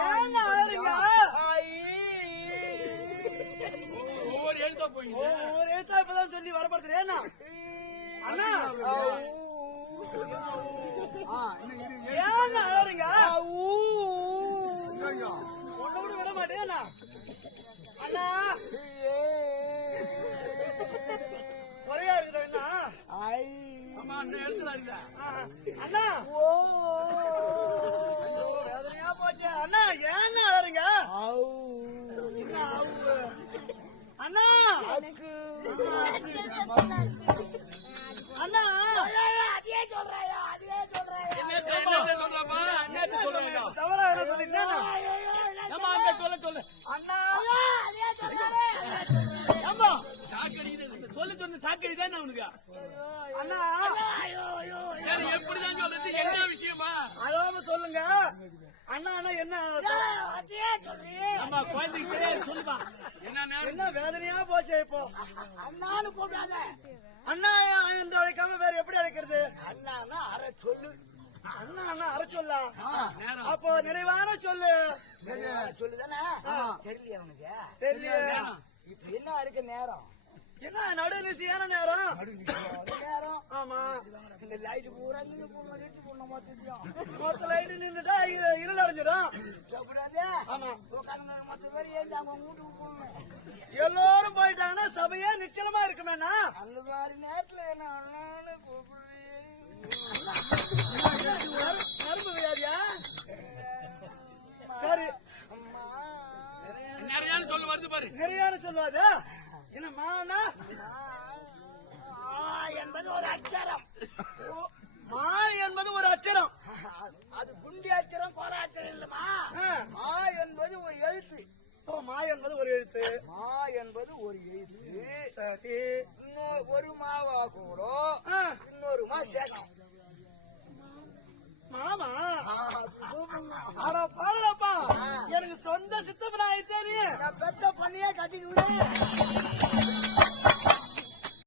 ஏன் அழறீங்க? ஒவ்வொரு எழுத்தா போய் ஒவ்வொரு எழுத்தா இப்பதான் சொல்லி வரப்படுத்துறேன் அண்ணா. ஏன் அழறீங்க? ஒண்ணு கூட விட மாட்டேன் அண்ணா. ஒரே இருக்குறா அண்ணா. வேதனையா போச்சு அண்ணா. ஏன் அழறீங்க? அண்ணா அண்ணா அதே சொல்றாயா தவறா சொல்லிட்டேன் சொல்லு அண்ணா. சொல்லு சொன்ன சாக்கடிதான் அவனுக்கு. அண்ணா சரி எப்படிதான் சொல்றது? என்ன விஷயமா அழாம சொல்லுங்க அண்ணா. அண்ணா என்ன ஆமா குழந்தைக்கு தெரியாது சொல்லுமா. என்ன வேதனையா போச்சு இப்போ? அண்ணான்னு கூப்பிடாத. அண்ணா என்று அழைக்காம வேற எப்படி அழைக்கிறது? அண்ணா அரை சொல்லு. அண்ணா அண்ணா அரை சொல்லா? அப்போ நிறைவான சொல்லு. சொல்லுதானே தெரியல அவனுக்கு. தெரியல. இப்ப என்ன இருக்கு நேரம்? என்ன நடு நிசையான நேரம்? நேரம் ஆமா. இந்த லைட் பூரா நின்று போடணும் மொத்த லைட் நின்றுட்டா இருள் அடைஞ்சிடும். ஆமா. மொத்த பேர் ஏந்து அவங்க வீட்டுக்கு போகணும். எல்லாரும் போயிட்டாங்கன்னா சபையே நிச்சயமா இருக்குமேண்ணா. அந்த மாதிரி நேரத்துல என்ன அண்ணான்னு கூப்பிடுறேன். நரம்பு வியாதியா? சரி நிறைய சொல்ல வருது பாரு. நிறையான சொல்லுவாதா? என்ன மானா என்பது ஒரு அச்சரம். மா என்பது ஒரு அச்சரம். அது குண்டி அச்சரம் கோலாச்சரம் இல்லமா. மா என்பது ஒரு எழுத்து. மா என்பது ஒரு எழுத்து. மா என்பது ஒரு எழுத்து. சரி. ஒரு மாவா கூட இன்னொரு மா சேகம். மாமா அட பாடலப்பா. எனக்கு சொந்த சித்தப்பனா ஆயிட்டே. பெத்த பண்ணியே கட்டிக்கு விடு.